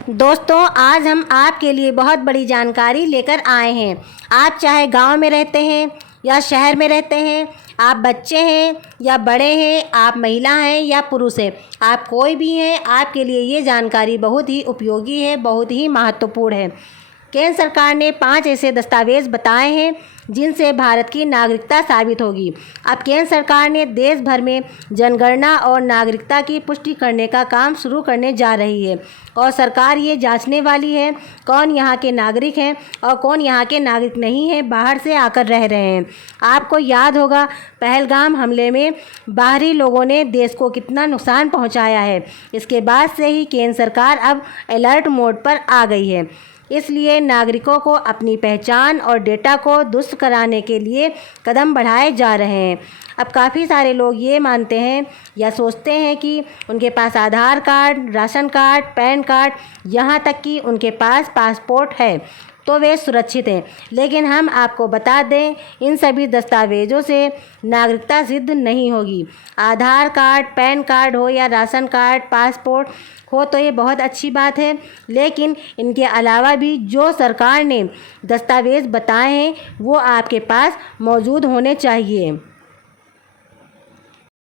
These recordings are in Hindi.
दोस्तों, आज हम आपके लिए बहुत बड़ी जानकारी लेकर आए हैं। आप चाहे गांव में रहते हैं या शहर में रहते हैं, आप बच्चे हैं या बड़े हैं, आप महिला हैं या पुरुष हैं, आप कोई भी हैं, आपके लिए ये जानकारी बहुत ही उपयोगी है, बहुत ही महत्वपूर्ण है। केंद्र सरकार ने 5 ऐसे दस्तावेज़ बताए हैं जिनसे भारत की नागरिकता साबित होगी। अब केंद्र सरकार ने देश भर में जनगणना और नागरिकता की पुष्टि करने का काम शुरू करने जा रही है और सरकार ये जांचने वाली है कौन यहाँ के नागरिक हैं और कौन यहाँ के नागरिक नहीं हैं, बाहर से आकर रह रहे हैं। आपको याद होगा पहलगाम हमले में बाहरी लोगों ने देश को कितना नुकसान पहुँचाया है। इसके बाद से ही केंद्र सरकार अब अलर्ट मोड पर आ गई है। इसलिए नागरिकों को अपनी पहचान और डेटा को दुरुस्त कराने के लिए कदम बढ़ाए जा रहे हैं। अब काफ़ी सारे लोग ये मानते हैं या सोचते हैं कि उनके पास Aadhaar card, ration card, PAN card, यहाँ तक कि उनके पास पासपोर्ट है तो वे सुरक्षित हैं। लेकिन हम आपको बता दें, इन सभी दस्तावेज़ों से नागरिकता सिद्ध नहीं होगी। आधार कार्ड, पैन कार्ड हो या राशन कार्ड, पासपोर्ट हो तो ये बहुत अच्छी बात है, लेकिन इनके अलावा भी जो सरकार ने दस्तावेज़ बताए हैं वो आपके पास मौजूद होने चाहिए।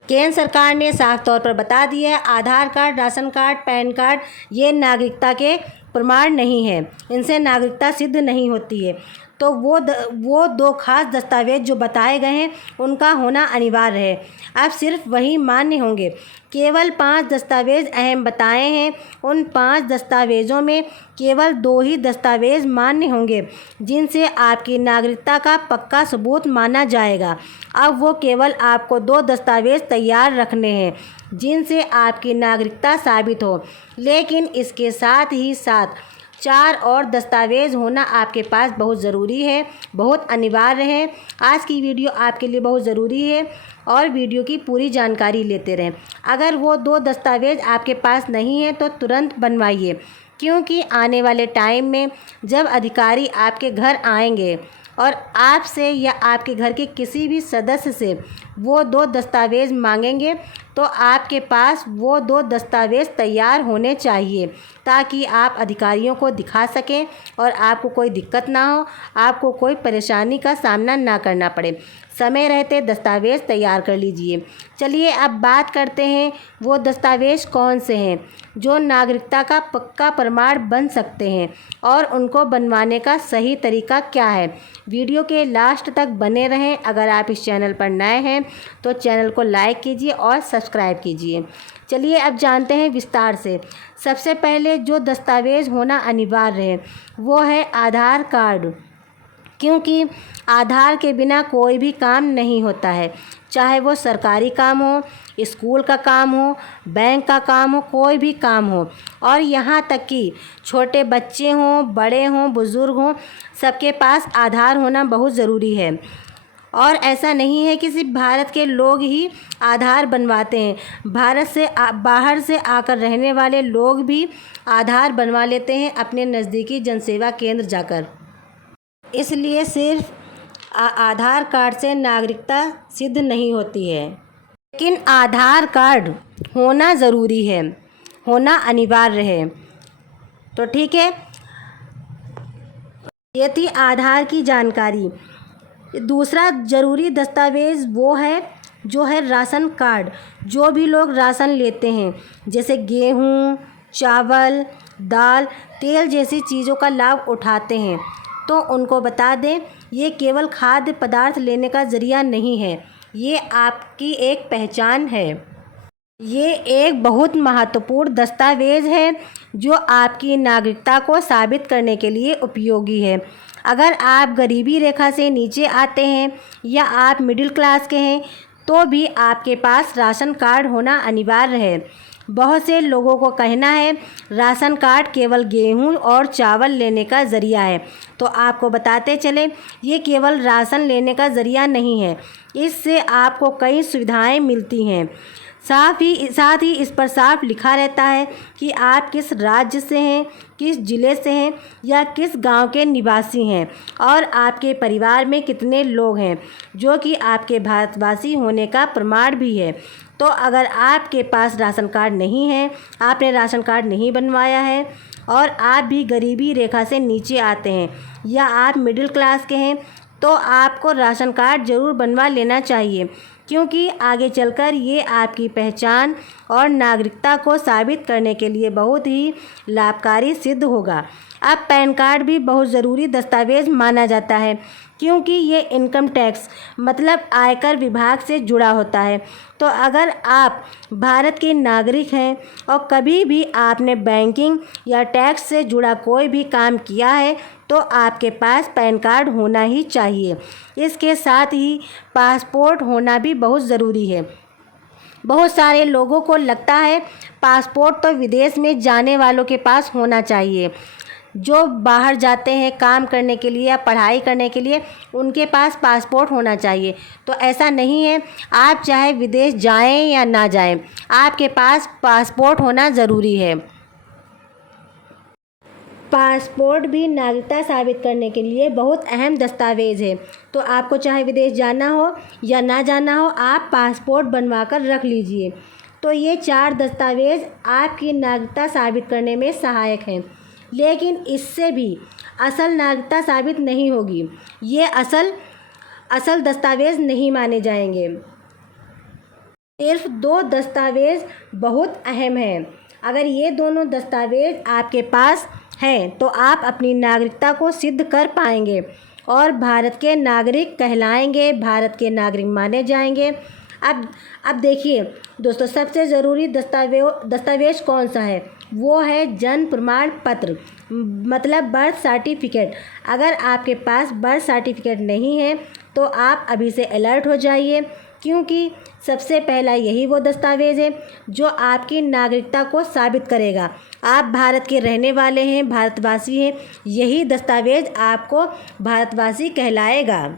केंद्र सरकार ने साफ तौर पर बता दिया है, Aadhaar card, ration card, PAN card ये नागरिकता के प्रमाण नहीं है, इनसे नागरिकता सिद्ध नहीं होती है। तो वो दो खास दस्तावेज जो बताए गए हैं उनका होना अनिवार्य है। अब सिर्फ वही मान्य होंगे। केवल 5 दस्तावेज़ अहम बताए हैं। उन 5 दस्तावेज़ों में केवल 2 ही दस्तावेज़ मान्य होंगे जिनसे आपकी नागरिकता का पक्का सबूत माना जाएगा। अब वो केवल आपको 2 दस्तावेज़ तैयार रखने हैं जिनसे आपकी नागरिकता साबित हो, लेकिन इसके साथ ही साथ 4 और दस्तावेज़ होना आपके पास बहुत ज़रूरी है, बहुत अनिवार्य है। आज की वीडियो आपके लिए बहुत ज़रूरी है और वीडियो की पूरी जानकारी लेते रहें। अगर वो 2 दस्तावेज़ आपके पास नहीं है तो तुरंत बनवाइए, क्योंकि आने वाले टाइम में जब अधिकारी आपके घर आएंगे और आपसे या आपके घर के किसी भी सदस्य से वो 2 दस्तावेज़ मांगेंगे तो आपके पास वो 2 दस्तावेज़ तैयार होने चाहिए ताकि आप अधिकारियों को दिखा सकें और आपको कोई दिक्कत ना हो, आपको कोई परेशानी का सामना ना करना पड़े। समय रहते दस्तावेज़ तैयार कर लीजिए। चलिए अब बात करते हैं वो दस्तावेज़ कौन से हैं जो नागरिकता का पक्का प्रमाण बन सकते हैं और उनको बनवाने का सही तरीका क्या है। वीडियो के लास्ट तक बने रहें। अगर आप इस चैनल पर नए हैं तो चैनल को लाइक कीजिए और सब्सक्राइब कीजिए। चलिए अब जानते हैं विस्तार से। सबसे पहले जो दस्तावेज़ होना अनिवार्य है वो है आधार कार्ड, क्योंकि आधार के बिना कोई भी काम नहीं होता है, चाहे वो सरकारी काम हो, स्कूल का काम हो, बैंक का काम हो, कोई भी काम हो। और यहाँ तक कि छोटे बच्चे हों, बड़े हों, बुज़ुर्ग हों, सबके पास आधार होना बहुत ज़रूरी है। और ऐसा नहीं है कि सिर्फ भारत के लोग ही आधार बनवाते हैं, भारत से बाहर से आकर रहने वाले लोग भी आधार बनवा लेते हैं अपने नज़दीकी जनसेवा केंद्र जाकर। इसलिए सिर्फ आधार कार्ड से नागरिकता सिद्ध नहीं होती है, लेकिन आधार कार्ड होना ज़रूरी है, होना अनिवार्य है। तो ठीक है, ये थी आधार की जानकारी। दूसरा ज़रूरी दस्तावेज़ वो है जो है राशन कार्ड। जो भी लोग राशन लेते हैं, जैसे गेहूँ, चावल, दाल, तेल जैसी चीज़ों का लाभ उठाते हैं, तो उनको बता दें ये केवल खाद्य पदार्थ लेने का ज़रिया नहीं है, ये आपकी एक पहचान है। ये एक बहुत महत्वपूर्ण दस्तावेज़ है जो आपकी नागरिकता को साबित करने के लिए उपयोगी है। अगर आप गरीबी रेखा से नीचे आते हैं या आप मिडिल क्लास के हैं तो भी आपके पास राशन कार्ड होना अनिवार्य है। बहुत से लोगों को कहना है राशन कार्ड केवल गेहूं और चावल लेने का ज़रिया है, तो आपको बताते चले ये केवल राशन लेने का ज़रिया नहीं है, इससे आपको कई सुविधाएं मिलती हैं। साथ ही इस पर साफ लिखा रहता है कि आप किस राज्य से हैं, किस ज़िले से हैं या किस गांव के निवासी हैं और आपके परिवार में कितने लोग हैं, जो कि आपके भारतवासी होने का प्रमाण भी है। तो अगर आपके पास राशन कार्ड नहीं है, आपने राशन कार्ड नहीं बनवाया है और आप भी गरीबी रेखा से नीचे आते हैं या आप मिडिल क्लास के हैं, तो आपको राशन कार्ड ज़रूर बनवा लेना चाहिए, क्योंकि आगे चलकर ये आपकी पहचान और नागरिकता को साबित करने के लिए बहुत ही लाभकारी सिद्ध होगा। अब पैन कार्ड भी बहुत ज़रूरी दस्तावेज़ माना जाता है, क्योंकि ये इनकम टैक्स मतलब आयकर विभाग से जुड़ा होता है। तो अगर आप भारत के नागरिक हैं और कभी भी आपने बैंकिंग या टैक्स से जुड़ा कोई भी काम किया है, तो आपके पास पैन कार्ड होना ही चाहिए। इसके साथ ही पासपोर्ट होना भी बहुत ज़रूरी है। बहुत सारे लोगों को लगता है पासपोर्ट तो विदेश में जाने वालों के पास होना चाहिए, जो बाहर जाते हैं काम करने के लिए या पढ़ाई करने के लिए, उनके पास पासपोर्ट होना चाहिए। तो ऐसा नहीं है, आप चाहे विदेश जाएं या ना जाएं, आपके पास पासपोर्ट होना ज़रूरी है। पासपोर्ट भी नागरिकता साबित करने के लिए बहुत अहम दस्तावेज़ है। तो आपको चाहे विदेश जाना हो या ना जाना हो, आप पासपोर्ट बनवा कर रख लीजिए। तो ये 4 दस्तावेज़ आपकी नागरिकता साबित करने में सहायक हैं, लेकिन इससे भी असल नागरिकता साबित नहीं होगी। ये असल दस्तावेज़ नहीं माने जाएंगे। सिर्फ 2 दस्तावेज़ बहुत अहम हैं। अगर ये दोनों दस्तावेज़ आपके पास हैं तो आप अपनी नागरिकता को सिद्ध कर पाएंगे और भारत के नागरिक कहलाएंगे, भारत के नागरिक माने जाएंगे। अब देखिए दोस्तों, सबसे ज़रूरी दस्तावेज़ कौन सा है? वो है जन्म प्रमाण पत्र, मतलब बर्थ सर्टिफिकेट। अगर आपके पास बर्थ सर्टिफिकेट नहीं है तो आप अभी से अलर्ट हो जाइए, क्योंकि सबसे पहला यही वो दस्तावेज़ है जो आपकी नागरिकता को साबित करेगा। आप भारत के रहने वाले हैं, भारतवासी हैं, यही दस्तावेज़ आपको भारतवासी कहलाएगा।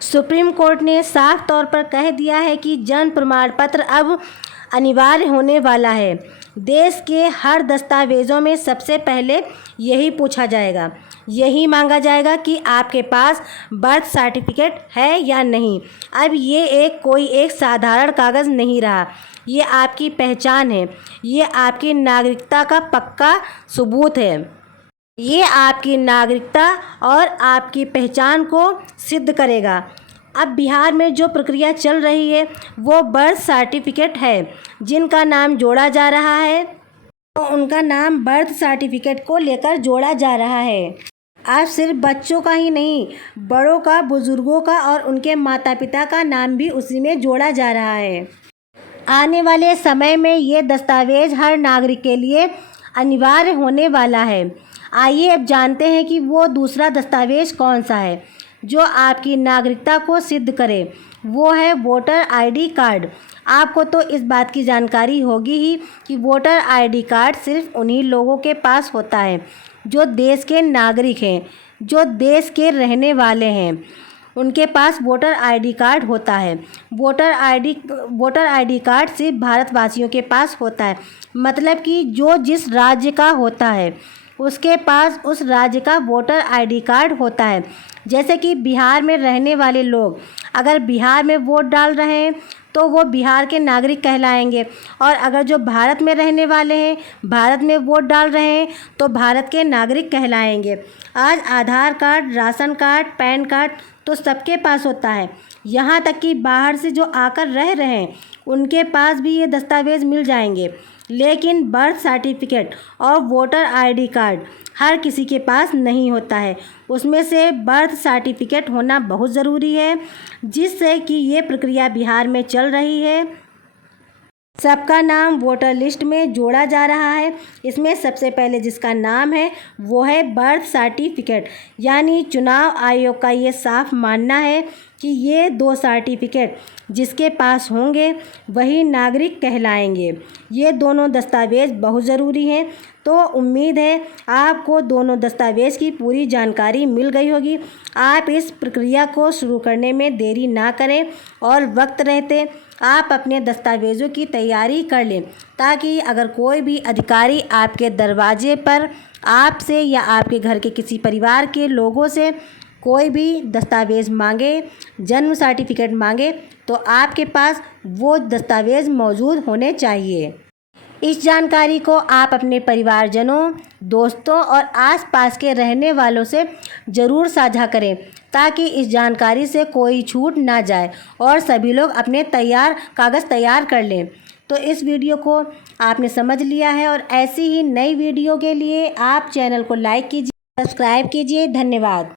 सुप्रीम कोर्ट ने साफ तौर पर कह दिया है कि जन्म प्रमाण पत्र अब अनिवार्य होने वाला है। देश के हर दस्तावेज़ों में सबसे पहले यही पूछा जाएगा, यही मांगा जाएगा कि आपके पास बर्थ सर्टिफिकेट है या नहीं। अब ये कोई एक साधारण कागज़ नहीं रहा, ये आपकी पहचान है, ये आपकी नागरिकता का पक्का सबूत है। ये आपकी नागरिकता और आपकी पहचान को सिद्ध करेगा। अब बिहार में जो प्रक्रिया चल रही है वो बर्थ सर्टिफिकेट है। जिनका नाम जोड़ा जा रहा है तो उनका नाम बर्थ सर्टिफिकेट को लेकर जोड़ा जा रहा है। आज सिर्फ बच्चों का ही नहीं, बड़ों का, बुजुर्गों का और उनके माता पिता का नाम भी उसी में जोड़ा जा रहा है। आने वाले समय में ये दस्तावेज़ हर नागरिक के लिए अनिवार्य होने वाला है। आइए अब जानते हैं कि वो दूसरा दस्तावेज़ कौन सा है जो आपकी नागरिकता को सिद्ध करे। वो है वोटर आईडी कार्ड। आपको तो इस बात की जानकारी होगी ही कि वोटर आईडी कार्ड सिर्फ उन्हीं लोगों के पास होता है जो देश के नागरिक हैं, जो देश के रहने वाले हैं, उनके पास वोटर आईडी कार्ड होता है। वोटर आईडी कार्ड सिर्फ भारतवासियों के पास होता है, मतलब कि जो जिस राज्य का होता है उसके पास उस राज्य का वोटर आईडी कार्ड होता है। जैसे कि बिहार में रहने वाले लोग अगर बिहार में वोट डाल रहे हैं तो वो बिहार के नागरिक कहलाएंगे, और अगर जो भारत में रहने वाले हैं, भारत में वोट डाल रहे हैं, तो भारत के नागरिक कहलाएंगे। आज Aadhaar card, ration card, PAN card तो सबके पास होता है, यहाँ तक कि बाहर से जो आकर रह रहे हैं उनके पास भी ये दस्तावेज़ मिल जाएंगे। लेकिन बर्थ सर्टिफिकेट और वोटर आईडी कार्ड हर किसी के पास नहीं होता है। उसमें से बर्थ सर्टिफिकेट होना बहुत ज़रूरी है, जिससे कि ये प्रक्रिया बिहार में चल रही है। सबका नाम वोटर लिस्ट में जोड़ा जा रहा है। इसमें सबसे पहले जिसका नाम है वो है बर्थ सर्टिफिकेट। यानी चुनाव आयोग का ये साफ मानना है कि ये 2 सर्टिफिकेट जिसके पास होंगे वही नागरिक कहलाएंगे। ये दोनों दस्तावेज़ बहुत ज़रूरी हैं। तो उम्मीद है आपको दोनों दस्तावेज़ की पूरी जानकारी मिल गई होगी। आप इस प्रक्रिया को शुरू करने में देरी ना करें और वक्त रहते आप अपने दस्तावेज़ों की तैयारी कर लें, ताकि अगर कोई भी अधिकारी आपके दरवाजे पर आपसे या आपके घर के किसी परिवार के लोगों से कोई भी दस्तावेज़ मांगे, जन्म सर्टिफिकेट मांगे, तो आपके पास वो दस्तावेज़ मौजूद होने चाहिए। इस जानकारी को आप अपने परिवारजनों, दोस्तों और आसपास के रहने वालों से ज़रूर साझा करें, ताकि इस जानकारी से कोई छूट ना जाए और सभी लोग अपने कागज़ तैयार कर लें। तो इस वीडियो को आपने समझ लिया है, और ऐसी ही नई वीडियो के लिए आप चैनल को लाइक कीजिए, सब्सक्राइब कीजिए। धन्यवाद।